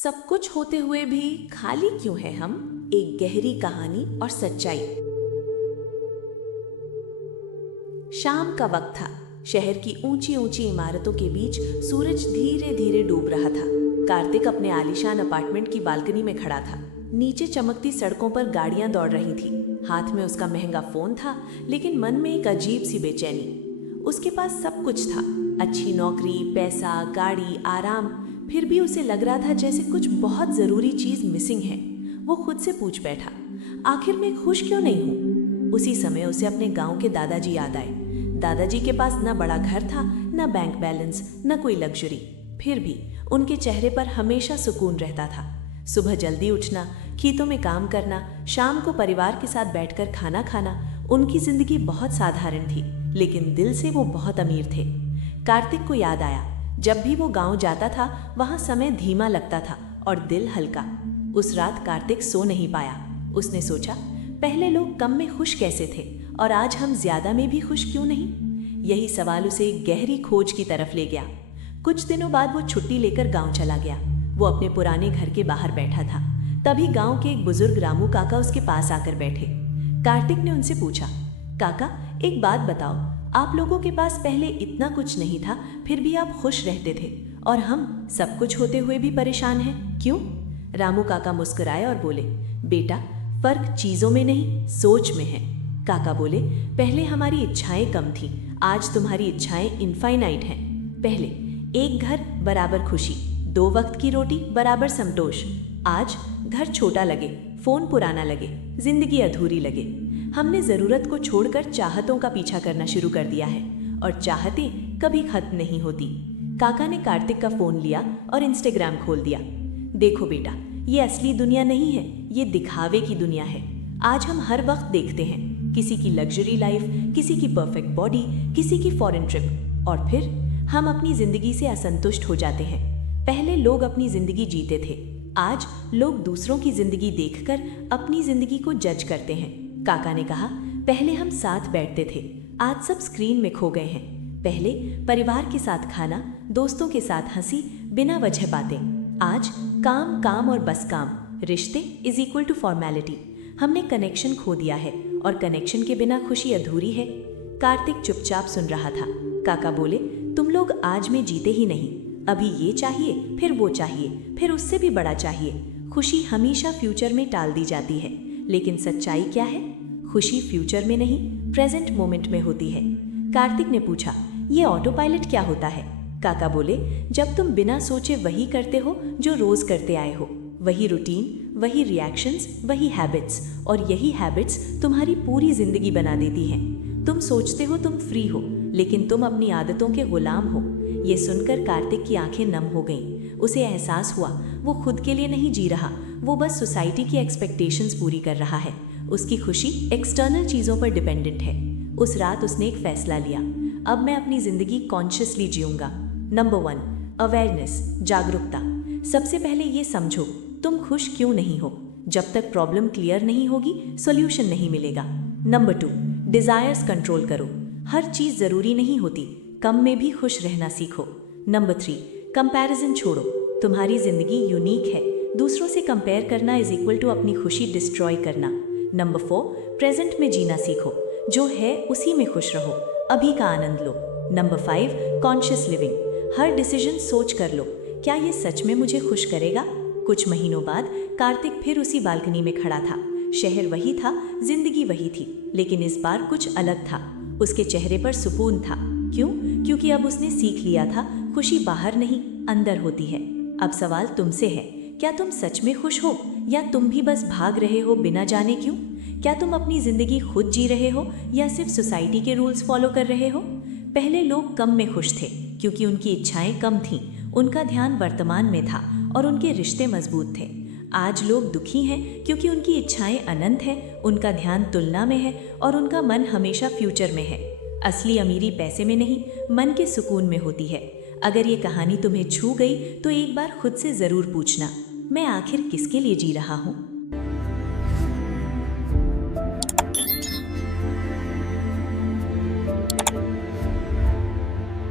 सब कुछ होते हुए भी खाली क्यों है हम? एक गहरी कहानी और सच्चाई। शाम का वक्त था। शहर की ऊंची ऊंची इमारतों के बीच सूरज धीरे धीरे डूब रहा था। कार्तिक अपने आलीशान अपार्टमेंट की बालकनी में खड़ा था। नीचे चमकती सड़कों पर गाड़ियां दौड़ रही थी। हाथ में उसका महंगा फोन था, लेकिन मन में एक अजीब सी बेचैनी। उसके पास सब कुछ था, अच्छी नौकरी, पैसा, गाड़ी, आराम। फिर भी उसे लग रहा था जैसे कुछ बहुत जरूरी चीज मिसिंग है। वो खुद से पूछ बैठा, आखिर मैं खुश क्यों नहीं हूँ? उसी समय उसे अपने गांव के दादाजी याद आए। दादाजी के पास न बड़ा घर था, न बैंक बैलेंस, न कोई लग्जरी। फिर भी उनके चेहरे पर हमेशा सुकून रहता था। सुबह जल्दी उठना, खेतों में काम करना, शाम को परिवार के साथ बैठकर खाना खाना। उनकी जिंदगी बहुत साधारण थी, लेकिन दिल से वो बहुत अमीर थे। कार्तिक को याद आया, जब भी वो गांव जाता था वहां समय धीमा लगता था और दिल हल्का। उस रात कार्तिक सो नहीं पाया। उसने सोचा, पहले लोग कम में खुश कैसे थे और आज हम ज्यादा में भी खुश क्यों नहीं? यही सवाल उसे एक गहरी खोज की तरफ ले गया। कुछ दिनों बाद वो छुट्टी लेकर गांव चला गया। वो अपने पुराने घर के बाहर बैठा था। तभी गांव के एक बुजुर्ग रामू काका उसके पास आकर बैठे। कार्तिक ने उनसे पूछा, काका एक बात बताओ, आप लोगों के पास पहले इतना कुछ नहीं था, फिर भी आप खुश रहते थे, और हम सब कुछ होते हुए भी परेशान हैं, क्यों? रामू काका मुस्कुराए और बोले, बेटा, फर्क चीजों में नहीं, सोच में है। काका बोले, पहले हमारी इच्छाएं कम थी, आज तुम्हारी इच्छाएं इनफाइनाइट हैं। पहले एक घर बराबर खुशी, 2 वक्त की रोटी बराबर संतोष। आज घर छोटा लगे, फोन पुराना लगे, जिंदगी अधूरी लगे। हमने जरूरत को छोड़कर चाहतों का पीछा करना शुरू कर दिया है, और चाहतें कभी खत्म नहीं होती। काका ने कार्तिक का फोन लिया और इंस्टाग्राम खोल दिया। देखो बेटा, ये असली दुनिया नहीं है, ये दिखावे की दुनिया है। आज हम हर वक्त देखते हैं, किसी की लग्जरी लाइफ, किसी की परफेक्ट बॉडी, किसी की फॉरेन ट्रिप, और फिर हम अपनी जिंदगी से असंतुष्ट हो जाते हैं। पहले लोग अपनी जिंदगी जीते थे, आज लोग दूसरों की जिंदगी देखकर अपनी जिंदगी को जज करते हैं। काका ने कहा, पहले हम साथ बैठते थे, आज सब स्क्रीन में खो गए हैं। पहले परिवार के साथ खाना, दोस्तों के साथ हंसी, बिना वजह बातें। आज काम काम और बस काम, रिश्ते इज इक्वल टू फॉर्मेलिटी। हमने कनेक्शन खो दिया है, और कनेक्शन के बिना खुशी अधूरी है। कार्तिक चुपचाप सुन रहा था। काका बोले, तुम लोग आज में जीते ही नहीं। अभी ये चाहिए, फिर वो चाहिए, फिर उससे भी बड़ा चाहिए। खुशी हमेशा फ्यूचर में टाल दी जाती है, लेकिन सच्चाई क्या है? खुशी फ्यूचर में नहीं, प्रेजेंट मोमेंट में होती है। कार्तिक ने पूछा, ये ऑटो पायलट क्या होता है? काका बोले, जब तुम बिना सोचे वही करते हो जो रोज करते आए हो, वही रूटीन, वही रिएक्शंस, वही हैबिट्स, और यही हैबिट्स तुम्हारी पूरी जिंदगी बना देती हैं। तुम सोचते हो तुम फ्री हो, लेकिन तुम अपनी आदतों के गुलाम हो। ये सुनकर कार्तिक की आंखें नम हो गईं। उसे एहसास हुआ, वो खुद के लिए नहीं जी रहा, वो बस सोसाइटी की एक्सपेक्टेशंस पूरी कर रहा है। उसकी खुशी एक्सटर्नल चीज़ों पर डिपेंडेंट है। उस रात उसने एक फैसला लिया, अब मैं अपनी जिंदगी कॉन्शियसली जीऊंगा। नंबर 1, अवेयरनेस, जागरूकता। सबसे पहले ये समझो, तुम खुश क्यों नहीं हो। जब तक प्रॉब्लम क्लियर नहीं होगी, सॉल्यूशन नहीं मिलेगा। नंबर 2, डिजायर्स कंट्रोल करो। हर चीज जरूरी नहीं होती, कम में भी खुश रहना सीखो। नंबर 3, कंपैरिजन छोड़ो। तुम्हारी जिंदगी यूनिक है, दूसरों से कंपेयर करना इज इक्वल टू अपनी खुशी डिस्ट्रॉय करना। नंबर 4, प्रेजेंट में जीना सीखो, जो है उसी में खुश रहो, अभी का आनंद लो। Number 5, conscious living. हर डिसीजन सोच कर लो, क्या ये सच में मुझे खुश करेगा? कुछ महीनों बाद कार्तिक फिर उसी बालकनी में खड़ा था। शहर वही था, जिंदगी वही थी, लेकिन इस बार कुछ अलग था। उसके चेहरे पर सुकून था। क्यों? क्योंकि अब उसने सीख लिया था, खुशी बाहर नहीं, अंदर होती है। अब सवाल तुमसे है, क्या तुम सच में खुश हो, या तुम भी बस भाग रहे हो बिना जाने क्यों? क्या तुम अपनी जिंदगी खुद जी रहे हो, या सिर्फ सोसाइटी के रूल्स फॉलो कर रहे हो? पहले लोग कम में खुश थे, क्योंकि उनकी इच्छाएं कम थीं, उनका ध्यान वर्तमान में था, और उनके रिश्ते मजबूत थे। आज लोग दुखी हैं, क्योंकि उनकी इच्छाएं अनंत हैं, उनका ध्यान तुलना में है, और उनका मन हमेशा फ्यूचर में है। असली अमीरी पैसे में नहीं, मन के सुकून में होती है। अगर ये कहानी तुम्हें छू गई, तो एक बार खुद से जरूर पूछना, मैं आखिर किसके लिए जी रहा हूँ?